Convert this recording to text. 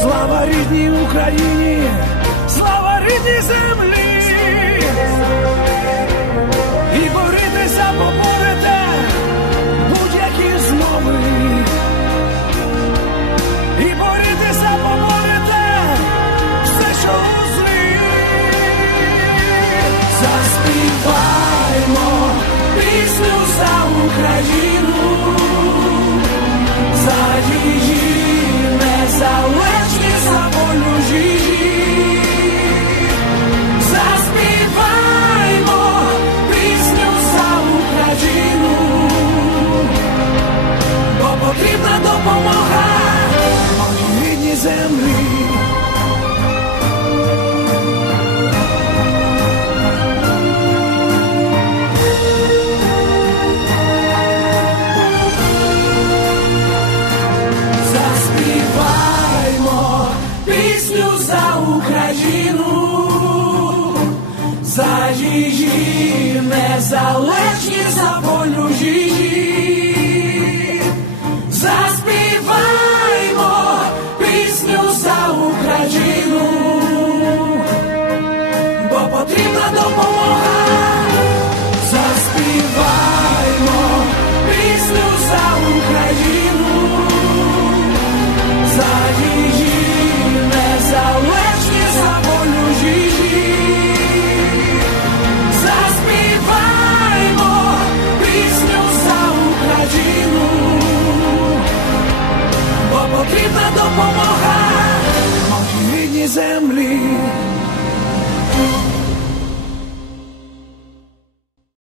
Слава рідній Україні, слава рідній землі. Пісню за Україну, за її незалежність, за волю її. Заспіваймо пісню за Україну, бо потрібна допомога. Бо